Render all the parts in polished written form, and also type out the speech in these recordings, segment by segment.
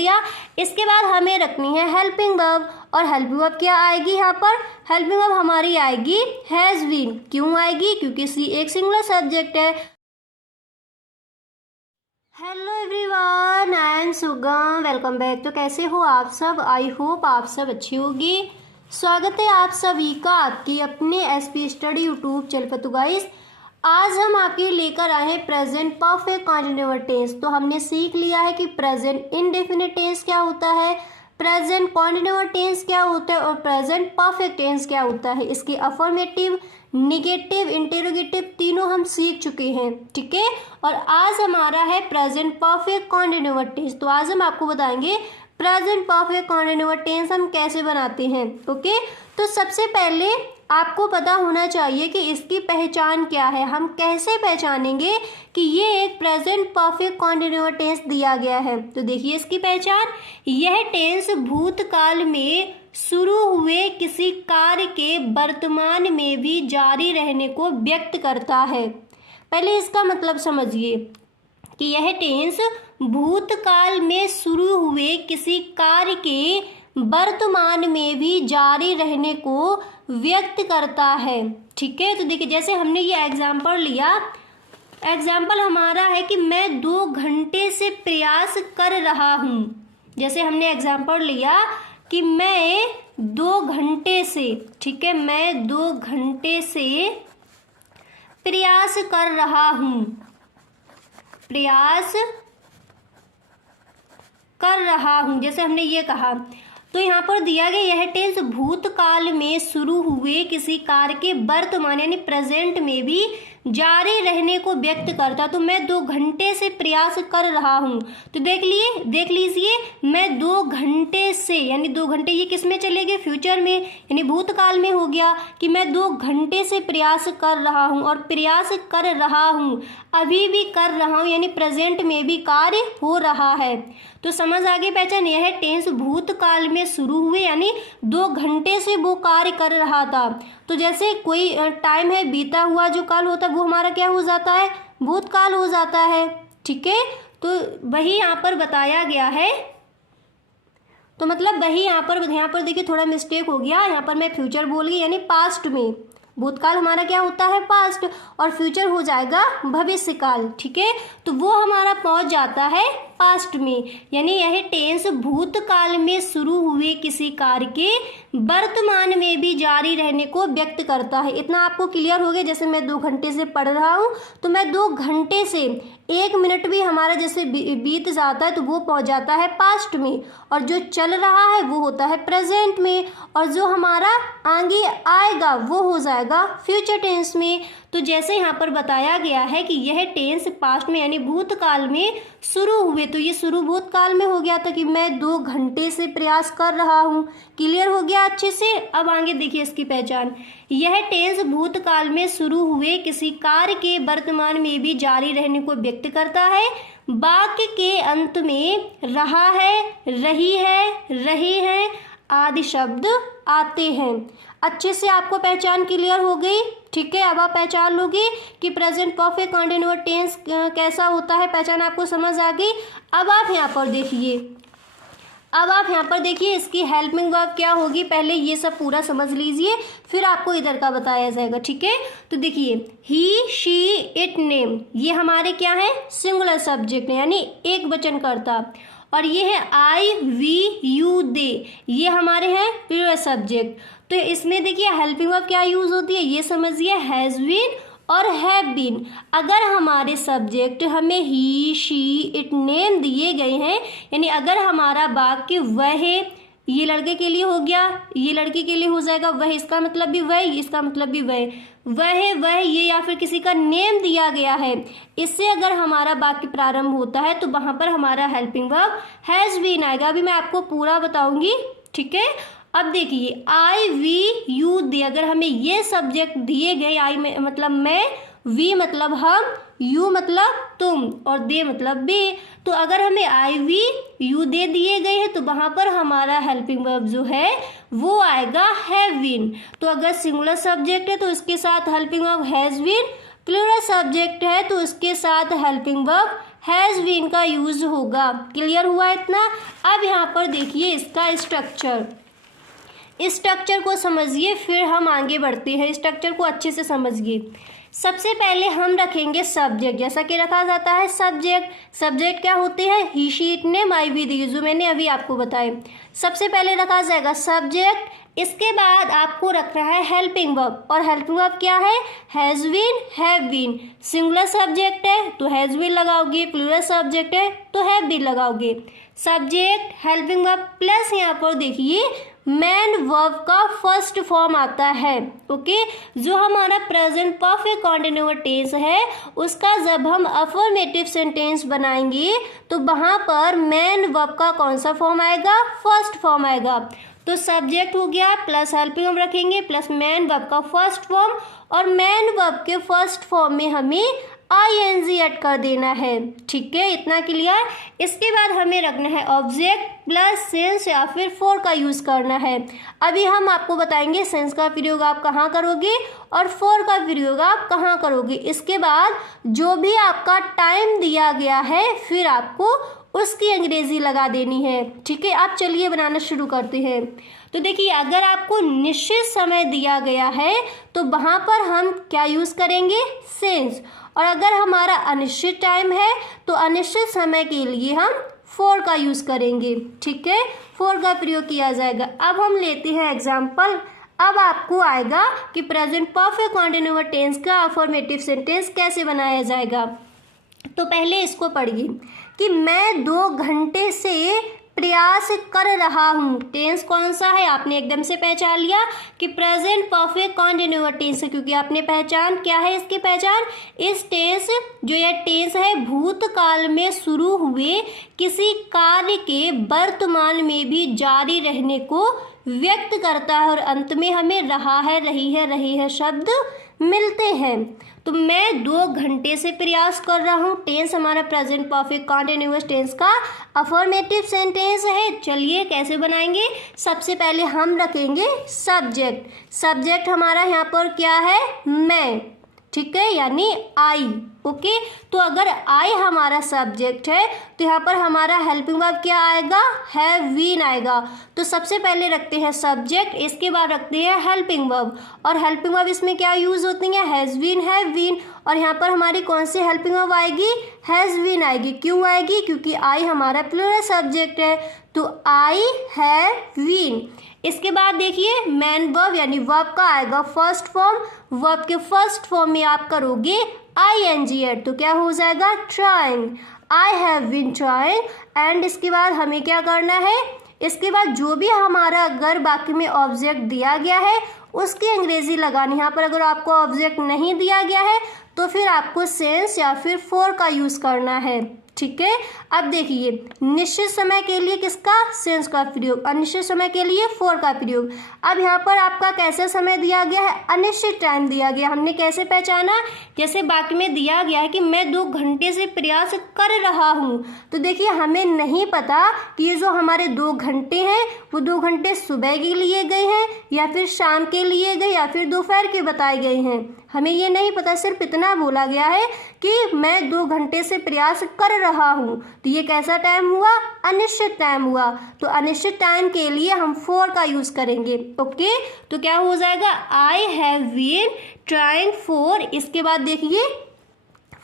दिया। इसके बाद हमें रखनी है हेल्पिंग वर्ब, और हेल्पिंग वर्ब क्या आएगी यहाँ पर? हेल्पिंग वर्ब हमारी आएगी हैज़ बीन। क्यों आएगी? क्योंकि सी एक सिंगुलर सब्जेक्ट है। हेलो एवरीवन, आई एम सुगम, वेलकम बैक। तो कैसे हो आप सब? आई होप आप सब अच्छी होगी। स्वागत है आप सभी का आपकी अपने एसपी स्टडी यूट्यूब चैनल पर। तो गाइस, आज हम आपके लेकर आए हैं प्रेजेंट परफेक्ट कंटीन्यूअस टेंस। तो हमने सीख लिया है कि प्रेजेंट इंडेफिनिट टेंस क्या होता है, प्रेजेंट कंटीन्यूअस टेंस क्या होता है और प्रेजेंट परफेक्ट टेंस क्या होता है। इसके अफर्मेटिव, निगेटिव, इंटेरोगेटिव तीनों हम सीख चुके हैं, ठीक है। और आज हमारा है प्रेजेंट परफेक्ट कंटीन्यूअस टेंस। तो आज हम आपको बताएंगे प्रेजेंट परफेक्ट कंटीन्यूअस टेंस हम कैसे बनाते हैं, ओके। तो सबसे पहले आपको पता होना चाहिए कि इसकी पहचान क्या है। हम कैसे पहचानेंगे कि ये एक प्रेजेंट परफेक्ट कंटीन्यूअस टेंस दिया गया है? तो देखिए इसकी पहचान, यह टेंस भूतकाल में शुरू हुए किसी कार्य के वर्तमान में भी जारी रहने को व्यक्त करता है। पहले इसका मतलब समझिए कि यह टेंस भूतकाल में शुरू हुए किसी कार्य के वर्तमान में भी जारी रहने को व्यक्त करता है, ठीक है। तो देखिए जैसे हमने ये एग्जाम्पल लिया, एग्जाम्पल हमारा है कि मैं 2 घंटे से प्रयास कर रहा हूँ। जैसे हमने एग्जाम्पल लिया कि मैं 2 घंटे से, ठीक है, मैं 2 घंटे से प्रयास कर रहा हूँ, प्रयास कर रहा हूँ, जैसे हमने ये कहा। तो यहाँ पर दिया गया यह टेंस भूतकाल में शुरू हुए किसी कार्य के वर्तमान यानी प्रेजेंट में भी जारी रहने को व्यक्त करता। तो मैं 2 घंटे से प्रयास कर रहा हूँ। तो देख लीजिए मैं 2 घंटे से, यानी 2 घंटे ये किस में चले गए? फ्यूचर में, यानी भूतकाल में हो गया कि मैं 2 घंटे से प्रयास कर रहा हूँ, और प्रयास कर रहा हूँ, अभी भी कर रहा हूँ, यानी प्रेजेंट में भी कार्य हो रहा है। तो समझ आगे पहचान, यह टेंस भूतकाल में शुरू हुए यानी 2 घंटे से वो कार्य कर रहा था। तो जैसे कोई टाइम है, बीता हुआ जो काल होता है वो हमारा क्या हो जाता है? भूतकाल हो जाता है, ठीक है। तो वही यहाँ पर बताया गया है। तो मतलब वही यहाँ पर देखिए थोड़ा मिस्टेक हो गया, यहाँ पर मैं फ्यूचर बोल गई, यानी पास्ट में। भूतकाल हमारा क्या होता है? पास्ट, और फ्यूचर हो जाएगा भविष्य काल, ठीक है। तो वो हमारा पहुंच जाता है पास्ट में, यानी यह टेंस भूतकाल में शुरू हुए किसी कार्य के वर्तमान में भी जारी रहने को व्यक्त करता है। इतना आपको क्लियर हो गया? जैसे मैं 2 घंटे से पढ़ रहा हूँ, तो मैं 2 घंटे से 1 मिनट भी हमारा जैसे बीत जाता है तो वो पहुंच जाता है पास्ट में, और जो चल रहा है वो होता है प्रेजेंट में, और जो हमारा आगे आएगा वो हो जाएगा फ्यूचर टेंस में। तो जैसे यहाँ पर बताया गया है कि यह टेंस पास्ट में यानी भूतकाल में शुरू हुए, तो ये शुरू भूतकाल में हो गया था कि मैं 2 घंटे से प्रयास कर रहा हूँ। क्लियर हो गया अच्छे से? अब आगे देखिए इसकी पहचान, यह टेंस भूतकाल में शुरू हुए किसी कार्य के वर्तमान में भी जारी रहने को व्यक्त करता है। वाक्य के अंत में रहा है, रही है, रहे हैं आदि शब्द आते हैं। अच्छे से आपको पहचान क्लियर हो गई, ठीक है। अब आप पहचान लोगे कि प्रेजेंट परफेक्ट कंटीन्यूअस टेंस कैसा होता है, पहचान आपको समझ आ गई। अब आप यहाँ पर देखिए इसकी हेल्पिंग वर्ब क्या होगी। पहले ये सब पूरा समझ लीजिए, फिर आपको इधर का बताया जाएगा, ठीक है। तो देखिए ही, शी, इट, नेम, ये हमारे क्या है? सिंगुलर सब्जेक्ट है, यानी एक वचनकर्ता। और ये है आई, वी, यू, दे, ये हमारे हैं प्लूरल सब्जेक्ट। तो इसमें देखिए हेल्पिंग वर्ब क्या यूज होती है, ये समझिए, हैज बीन और हैव बीन। अगर हमारे सब्जेक्ट हमें ही, शी, इट, नेम दिए गए हैं, यानी अगर हमारा वाक्य वह, ये लड़के के लिए हो गया, ये लड़की के लिए हो जाएगा वह, इसका मतलब भी वह, इसका मतलब भी वह, ये, या फिर किसी का नेम दिया गया है, इससे अगर हमारा वाक्य प्रारंभ होता है तो वहां पर हमारा हेल्पिंग वर्ब हैज बीन आएगा। अभी मैं आपको पूरा बताऊंगी, ठीक है। अब देखिए आई, वी, यू, दे, अगर हमें ये सब्जेक्ट दिए गए, आई में मतलब मैं, वी मतलब हम, यू मतलब तुम, और दे मतलब बे, तो अगर हमें आई, वी, यू, दे दिए गए हैं तो वहां पर हमारा हेल्पिंग वर्ब जो है वो आएगा हैव बीन। तो अगर सिंगुलर सब्जेक्ट है तो इसके साथ helping verb has been, plural subject है तो उसके साथ हेल्पिंग वर्ब हैज़ बीन का यूज होगा। क्लियर हुआ इतना। अब यहाँ पर देखिए इसका स्ट्रक्चर, इस स्ट्रक्चर को समझिए फिर हम आगे बढ़ते हैं। स्ट्रक्चर को अच्छे से समझिए। सबसे पहले हम रखेंगे सब्जेक्ट, जैसा कि रखा जाता है सब्जेक्ट। सब्जेक्ट क्या होते हैं? He, she, it, name, I, we, these, जो मैंने अभी आपको बताए। सबसे पहले रखा जाएगा सब्जेक्ट। इसके बाद आपको रखना है हेल्पिंग वर्ब, और हेल्पिंग वर्ब क्या है? Has been, have been. Singular subject है तो हैज़ बीन लगाओगे, प्लूरल सब्जेक्ट है तो हैव बीन लगाओगे। सब्जेक्ट, हेल्पिंग वर्ब प्लस यहाँ पर देखिए मैन वर्ब का फर्स्ट फॉर्म आता है। ओके, जो हमारा प्रेजेंट परफेक्ट कॉन्टिन्यूअस टेंस है उसका जब हम अफर्मेटिव सेंटेंस बनाएंगे तो वहाँ पर मैन वर्ब का कौन सा फॉर्म आएगा? फर्स्ट फॉर्म आएगा। तो सब्जेक्ट हो गया प्लस हेल्पिंग वर्ब रखेंगे प्लस मैन वर्ब का फर्स्ट फॉर्म, और मैन वर्ब के फर्स्ट फॉर्म में हमें ING ऐड कर देना है। ठीक है, इतना क्लियर। इसके बाद हमें रखना है ऑब्जेक्ट प्लस सेंस या फिर फॉर का यूज़ करना है। अभी हम आपको बताएंगे सेंस का प्रयोग आप कहाँ करोगे और फॉर का प्रयोग आप कहाँ करोगे। इसके बाद जो भी आपका टाइम दिया गया है फिर आपको उसकी अंग्रेजी लगा देनी है। ठीक है, आप चलिए बनाना शुरू करते हैं। तो देखिए अगर आपको निश्चित समय दिया गया है तो वहाँ पर हम क्या यूज़ करेंगे? सेंस। और अगर हमारा अनिश्चित टाइम है तो अनिश्चित समय के लिए हम फॉर का यूज़ करेंगे। ठीक है, फॉर का प्रयोग किया जाएगा। अब हम लेते हैं एग्जाम्पल। अब आपको आएगा कि प्रेजेंट परफेक्ट कॉन्टिन्यूअस टेंस का अफर्मेटिव सेंटेंस कैसे बनाया जाएगा। तो पहले इसको पढ़िए कि मैं 2 घंटे से प्रयास कर रहा हूँ। टेंस कौन सा है? आपने एकदम से पहचान लिया कि प्रेजेंट परफेक्ट कॉन्टिन्यूअस टेंस है, क्योंकि आपने पहचान क्या है इसकी पहचान? इस टेंस, जो यह टेंस है भूतकाल में शुरू हुए किसी कार्य के वर्तमान में भी जारी रहने को व्यक्त करता है, और अंत में हमें रहा है, रही है शब्द मिलते हैं। तो मैं 2 घंटे से प्रयास कर रहा हूँ। टेंस हमारा प्रेजेंट परफेक्ट कॉन्टिन्यूअस टेंस का अफर्मेटिव सेंटेंस है। चलिए कैसे बनाएंगे? सबसे पहले हम रखेंगे सब्जेक्ट। सब्जेक्ट हमारा यहाँ पर क्या है? मैं। ठीक है, यानी आई। ओके, तो अगर आई हमारा सब्जेक्ट है तो यहाँ पर हमारा हेल्पिंग वर्ब क्या आएगा? हैव बीन आएगा। तो सबसे पहले रखते हैं सब्जेक्ट, इसके बाद रखते हैं हेल्पिंग वर्ब, और हेल्पिंग वर्ब इसमें क्या यूज होती है? Has been, have been. और यहाँ पर हमारी कौन सी हेल्पिंग वर्ब आएगी? हैज़ बीन आएगी। क्यों आएगी? क्योंकि आई हमारा प्लूरल सब्जेक्ट है, तो आई हैव बीन। इसके बाद देखिए मैन वर्ब यानी वर्ब का आएगा फर्स्ट फॉर्म। वर्ब के फर्स्ट फॉर्म में आप करोगे ING ऐड, तो क्या हो जाएगा? Trying. I have been trying. And इसके बाद हमें क्या करना है? इसके बाद जो भी हमारा अगर बाकी में ऑब्जेक्ट दिया गया है उसकी अंग्रेजी लगानी। यहाँ पर अगर आपको ऑब्जेक्ट नहीं दिया गया है तो फिर आपको सेंस या फिर फॉर का यूज़ करना है। ठीक है, अब देखिए निश्चित समय के लिए किसका? सेंस का प्रयोग, अनिश्चित समय के लिए फॉर का प्रयोग। अब यहाँ पर आपका कैसा समय दिया गया है? अनिश्चित टाइम दिया गया। हमने कैसे पहचाना? जैसे बाकी में दिया गया है कि मैं 2 घंटे से प्रयास कर रहा हूँ, तो देखिए हमें नहीं पता कि ये जो हमारे 2 घंटे हैं वो 2 घंटे सुबह के लिए गए हैं या फिर शाम के लिए गए या फिर दोपहर के बताए गए हैं। हमें ये नहीं पता, सिर्फ इतना बोला गया है कि मैं 2 घंटे से प्रयास कर रहा हूँ। तो ये कैसा टाइम हुआ? अनिश्चित टाइम हुआ। तो अनिश्चित टाइम के लिए हम फॉर का यूज़ करेंगे। ओके, तो क्या हो जाएगा? I have been trying for. इसके बाद देखिए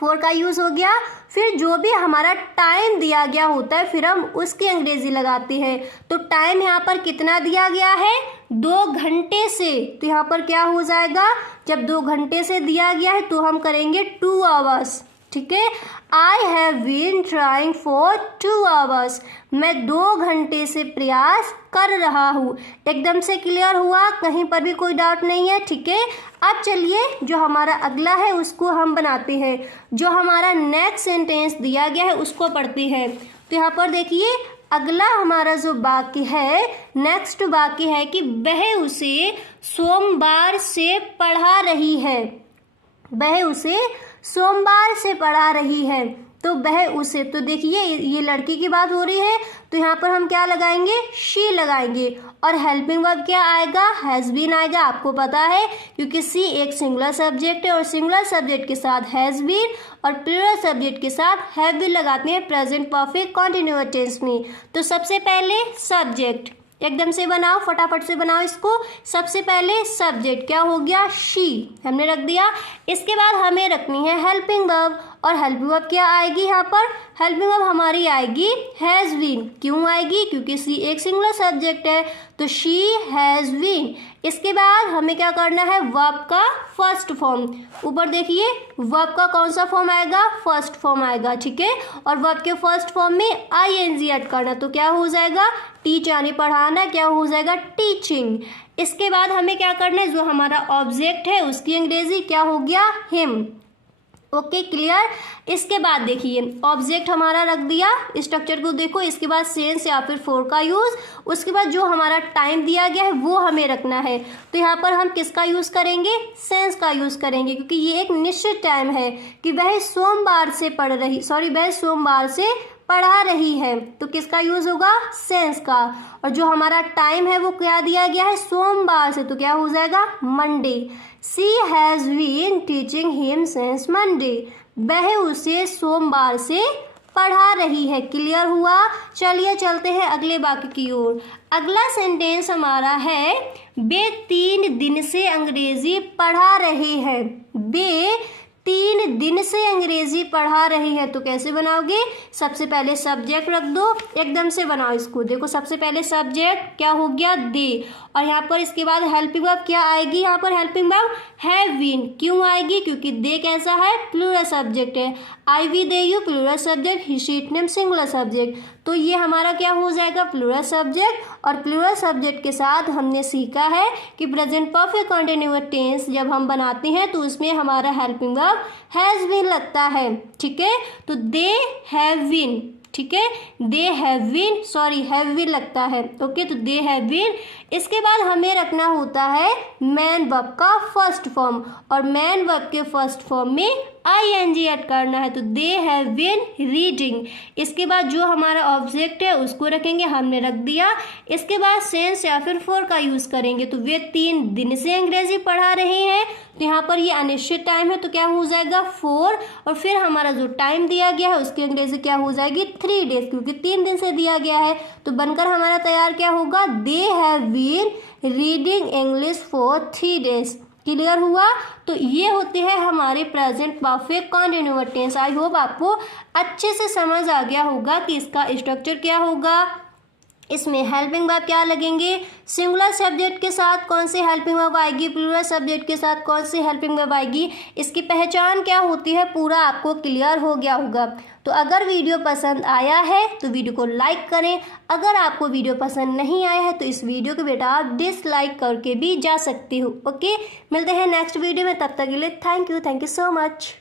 फॉर का यूज़ हो गया। फिर जो भी हमारा टाइम दिया गया होता है फिर हम उसकी अंग्रेजी लगाते हैं। तो टाइम यहाँ पर कितना दिया गया है? 2 घंटे से। तो यहाँ पर क्या हो जाएगा? जब 2 घंटे से दिया गया है तो हम करेंगे 2 आवर्स। ठीक है, I have been trying for 2 hours. मैं 2 घंटे से प्रयास कर रहा हूँ। एकदम से क्लियर हुआ? कहीं पर भी कोई डाउट नहीं है? ठीक है, अब चलिए जो हमारा अगला है उसको हम बनाते हैं। जो हमारा नेक्स्ट सेंटेंस दिया गया है उसको पढ़ते हैं। तो यहाँ पर देखिए अगला हमारा जो वाक्य है, नेक्स्ट वाक्य है कि वह उसे सोमवार से पढ़ा रही है। वह उसे सोमवार से पढ़ा रही है। तो वह उसे, तो देखिए ये लड़की की बात हो रही है तो यहाँ पर हम क्या लगाएंगे, शी लगाएंगे। और हेल्पिंग वर्ब क्या आएगा, हैज़ बीन आएगा, आपको पता है क्योंकि सी एक सिंगुलर सब्जेक्ट है और सिंगुलर सब्जेक्ट के साथ हैज़ बीन और प्लूरल सब्जेक्ट के साथ हैव बीन लगाते हैं प्रेजेंट परफेक्ट कॉन्टिन्यूअस टेंस में। तो सबसे पहले सब्जेक्ट एकदम से बनाओ, फटाफट से बनाओ इसको। सबसे पहले सब्जेक्ट क्या हो गया, शी हमने रख दिया। इसके बाद हमें रखनी है हेल्पिंग वर्ब, और हेल्पिंग वर्ब क्या आएगी यहाँ पर, हेल्पिंग वर्ब हमारी आएगी हैज़ बीन। क्यों आएगी, क्योंकि सी एक सिंगुलर सब्जेक्ट है तो शी हैज़ बीन। इसके बाद हमें क्या करना है, वर्ब का फर्स्ट फॉर्म। ऊपर देखिए वर्ब का कौन सा फॉर्म आएगा, फर्स्ट फॉर्म आएगा, ठीक है। और वर्ब के फर्स्ट फॉर्म में आईएनजी ऐड करना, तो क्या हो जाएगा, टीच यानी पढ़ाना, क्या हो जाएगा, टीचिंग। इसके बाद हमें क्या करना है, जो हमारा ऑब्जेक्ट है उसकी अंग्रेजी क्या हो गया, हिम। Okay clear. इसके बाद देखिए ऑब्जेक्ट हमारा रख दिया, स्ट्रक्चर को देखो। इसके बाद सेंस या फिर फॉर का यूज़, उसके बाद जो हमारा टाइम दिया गया है वो हमें रखना है। तो यहाँ पर हम किसका यूज़ करेंगे, सेंस का यूज़ करेंगे, क्योंकि ये एक निश्चित टाइम है कि वह सोमवार से पढ़ा रही है, तो किसका यूज़ होगा, सेंस का। और जो हमारा टाइम है वो क्या दिया गया है, सोमवार से, तो क्या हो जाएगा, Monday. She has been teaching him since Monday, वह उसे सोमवार से पढ़ा रही है। क्लियर हुआ। चलिए चलते हैं अगले वाक्य की ओर। अगला सेंटेंस हमारा है, वे 3 दिन से अंग्रेजी पढ़ा रहे हैं। वे 3 दिन से अंग्रेजी पढ़ा रही है, तो कैसे बनाओगे, सबसे पहले सब्जेक्ट रख दो, एकदम से बनाओ इसको। देखो सबसे पहले सब्जेक्ट क्या हो गया, दे, और यहाँ पर इसके बाद हेल्पिंग वर्ब क्या आएगी, यहाँ पर हेल्पिंग वर्ब हैव बीन। क्यों आएगी, क्योंकि दे कैसा है, प्लूरल सब्जेक्ट है। I we they you plural subject, he she it name singular subject, तो ये हमारा क्या हो जाएगा, प्लूरल सब्जेक्ट। और प्लूरल सब्जेक्ट के साथ हमने सीखा है कि प्रेजेंट परफेक्ट कंटिन्यूअस टेंस जब हम बनाते हैं तो उसमें हमारा हेल्पिंग वर्ब हैज़ बीन लगता है, ठीक है। तो दे हैव बीन, ठीक है, they have been, sorry have been लगता है, ओके, तो दे हैव बीन। इसके बाद हमें रखना होता है मैन वर्ब का फर्स्ट फॉर्म, और मैन वर्ब के फर्स्ट फॉर्म में आईएनजी ऐड करना है, तो दे हैव बीन रीडिंग। इसके बाद जो हमारा ऑब्जेक्ट है उसको रखेंगे, हमने रख दिया। इसके बाद सेंस या फिर फॉर का यूज़ करेंगे, तो वे 3 दिन से अंग्रेजी पढ़ा रहे हैं, तो यहाँ पर ये अनिश्चित टाइम है, तो क्या हो जाएगा, 4, और फिर हमारा जो टाइम दिया गया है उसकी अंग्रेजी क्या हो जाएगी, 3 डेज, क्योंकि 3 दिन से दिया गया है, तो बनकर हमारा तैयार क्या होगा, they have been reading English for 3 days. Clear हुआ। तो ये होते हैं हमारे present perfect continuous tense. I hope आपको अच्छे से समझ आ गया होगा कि इसका स्ट्रक्चर क्या होगा, इसमें हेल्पिंग वर्ब क्या लगेंगे, सिंगुलर सब्जेक्ट के साथ कौन सी हेल्पिंग वर्ब आएगी, प्लूरल सब्जेक्ट के साथ कौन सी हेल्पिंग वर्ब आएगी, इसकी पहचान क्या होती है, पूरा आपको क्लियर हो गया होगा। तो अगर वीडियो पसंद आया है तो वीडियो को लाइक करें, अगर आपको वीडियो पसंद नहीं आया है तो इस वीडियो को बेटा आप डिसलाइक करके भी जा सकते हो। ओके, मिलते हैं नेक्स्ट वीडियो में, तब तक के लिए थैंक यू सो मच।